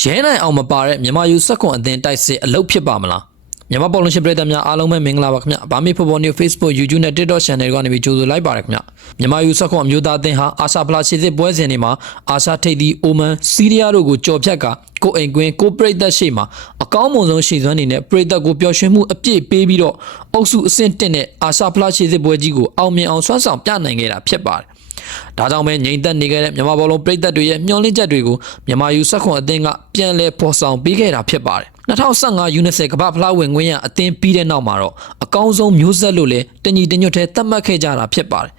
ရဲနိုင်အောင်မပါတဲ့မြန်မာယူဆက်ခွန်အသင်းတိုက်စစ်အလုပ်ဖြစ်ပါမလားမြန်မာပေါ်လရှင်ပြည်သက်များအားလုံးပဲမင်္ဂလာပါခင်ဗျဗာမီဖော်ပေါ် News Facebook YouTube နဲ့ TikTok Channel ကနေပြီးကြိုဆိုလိုက်ပါရခင်ဗျမြန်မာယူဆက်ခွန်အမျိုးသားအသင်းဟာအာရှဖလားရှေ့စစ်ပွဲစဉ်တွေမှာအာရှထိပ်သီးအိုမန်စီးရီးယားတို့ကိုကြော်ဖြတ်ကကိုအိမ်ကွင်းကိုပရိသတ်ရှိမှာအကောင်းမွန်ဆုံးရှေ့စွမ်းနေနဲ့ပရိသတ်ကိုပျော်ရွှင်မှုအပြည့်ပေးပြီးတော့အုပ်စုအဆင့်1နဲ့အာရှဖလားရှေ့စစ်ပွဲကြီးကိုအောင်မြင်အောင်ဆွမ်းဆောင်ပြနိုင်ခဲ့တာဖြစ်ပါတယ်ဒါကြောင့်ပဲငြိမ်သက်နေခဲ့တဲ့မြန်မာဘောလုံးပြည်သက်တွေရဲ့မျှော်လင့်ချက်တွေကိုမြန်မာယူဆက်ခွန်အသင်းကပြန်လည်ပေါ်ဆောင်ပေးခဲ့တာဖြစ်ပါတယ်2015 UNICEF ကမ္ဘာဖလားဝင်ခွင့်ရအသင်းပြီးတဲ့နောက်မှာတော့အကောင်းဆုံးမျိုးဆက်လို့လည်းတညီတညွတ်ထဲသတ်မှတ်ခဲ့ကြတာဖြစ်ပါတယ်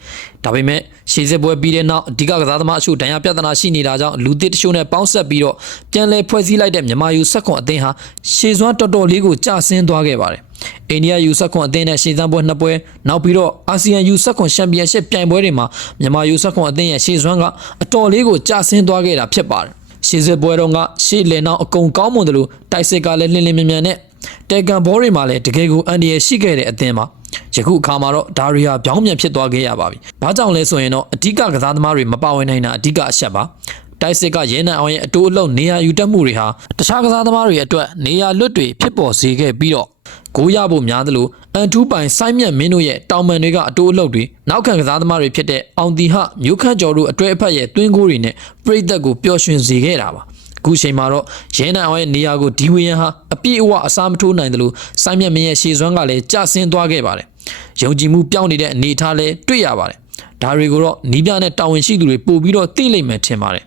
ဒါပေမဲ့ရှေ့စစ်ပွဲပြီးတဲ့နောက်အဓိကကစားသမားအချို့ဒဏ်ရာပြဿနာရှိနေတာကြောင့်လူသစ်တချို့နဲ့ပေါင်းဆက်ပြီးတော့ပြန်လည်ဖွဲ့စည်းလိုက်တဲ့မြန်မာယူဆက်ခွန်အသင်းဟာရှေ့စွမ်းတော်တော်လေးကိုကျဆင်းသွားခဲ့ပါတယ်အိန္ဒိယယူဆက်ခွန်အသင်းနဲ့ရှေ့စမ်းပွဲ2ပွဲနောက်ပြီးတော့အာဆီယံယူဆက်ခွန်ချန်ပီယံရှစ်ပြိုင်ပွဲတွေမှာမြန်မာယူဆက်ခွန်အသင်းရဲ့ရှေ့စွမ်းကအတော်လေးကိုကျဆင်းသွားခဲ့တာဖြစ်ပါတယ်ရှေ့စစ်ပွဲတော့ကရှေ့လယ်နောက်အကုန်ကောင်းမွန်တယ်လို့တိုက်စစ်ကလည်းလှင်လင်းမြန်မြန်နဲ့တဲကန်ဘောတွေမှာလည်းတကယ်ကိုအန်ဒီရရှိခဲ့တဲ့အသင်းပါယခုအခါမှာတော့ဒါရီဟာပြောင်းပြန်ဖြစ်သွားခဲ့ရပါပြီ။ဘာကြောင့်လဲဆိုရင်တော့အဓိကကစားသမားတွေမပါဝင်နိုင်တာအဓိကအချက်ပါ။တိုက်စစ်ကရဲနိုင်အောင်ရဲ့အတိုးအလုံးနေရာယူတတ်မှုတွေဟာတခြားကစားသမားတွေအတွက်နေရာလွတ်တွေဖြစ်ပေါ်စေခဲ့ပြီးတော့ဂိုးရဖို့များသလိုအန်ထူးပိုင်စိုင်းမြတ်မင်းတို့ရဲ့တောင်ပန်တွေကအတိုးအလုပ်တွေနောက်ခံကစားသမားတွေဖြစ်တဲ့အောင်တီဟမျိုးခန့်ကျော်တို့အတွဲအဖက်ရဲ့တွင်းကိုတွေနဲ့ပရိသတ်ကိုပျော်ရွှင်စေခဲ့တာပါအခုချိန်မှာတော့ရဲနိုင်အောင်ရဲ့နေရာကိုဒီဝီယန်ဟာအပြည့်အဝအစားမထိုးနိုင်တယ်လို့စိုင်းမြတ်မင်းရဲ့ရှေ့စွမ်းကလည်းကျဆင်းသွားခဲ့ပါတယ်ယုံကြည်မှုပြောင်းနေတဲ့အနေအထားလည်းတွေ့ရပါတယ်ဒါတွေကိုတော့နီးပြနဲ့တာဝန်ရှိသူတွေပို့ပြီးတော့သိလိမ့်မယ်ထင်ပါတယ်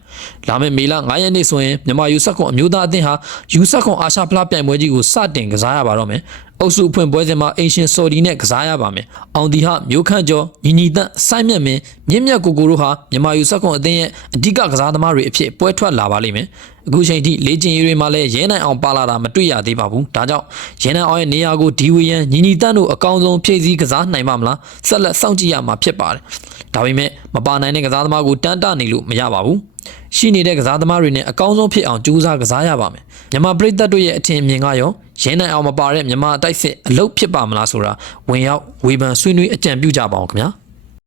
လာမယ့်မေလ9ရက်နေ့ဆိုရင်မြန်မာယူဆက်ခွန်အမျိုးသားအသင်းဟာယူဆက်ခွန်အာရှဖလားပြိုင်ပွဲကြီးကိုစတင်ကစားရပါတော့မယ်အုပ်စုအဖွင့်ပွဲစဉ်မှာအင်ရှင်စော်ဒီနဲ့ကစားရပါမယ်အောင်ဒီဟမျိုးခန့်ကျော်ညီညီတန့်စိုင်းမြတ်မင်းမြင့်မြတ်ကိုကိုတို့ဟာမြန်မာယူဆက်ခွန်အသင်းရဲ့အဓိကကစားသမားတွေအဖြစ်ပွဲထွက်လာပါလိမ့်မယ်အခုချိန်ထိလေ့ကျင့်ရေးတွေမှာလည်းရဲနိုင်အောင်ပါလာတာမတွေ့ရသေးပါဘူးဒါကြောင့်ရဲနိုင်အောင်ရဲ့နေရာကိုဒီဝီယန်ညီညီတန့်တို့အကောင်းဆုံးဖြည့်ဆည်းကစားနိုင်ပါမလားဆက်လက်စောင့်ကြည့်ရမှာဖြစ်ပါတယ်ဒါပေမဲ့မပါနိုင်တဲ့ကစားသမားကိုတန်းတနေလို့မရပါဘူးရှိနေတဲ့ကစားသမားတွေနဲ့အကောင်းဆုံးဖြစ်အောင်ကြိုးစားကစားရပါမယ်မြန်မာပြည်သက်တို့ရဲ့အထင်အမြင်ကရောရဲနိုင်အောင်မပါတဲ့မြန်မာတိုက်စစ်အလုပ်ဖြစ်ပါမလားဆိုတာဝင်ရောက်ဝေဖန်ဆွေးနွေးအကြံပြုကြပါအောင်ခင်ဗျာ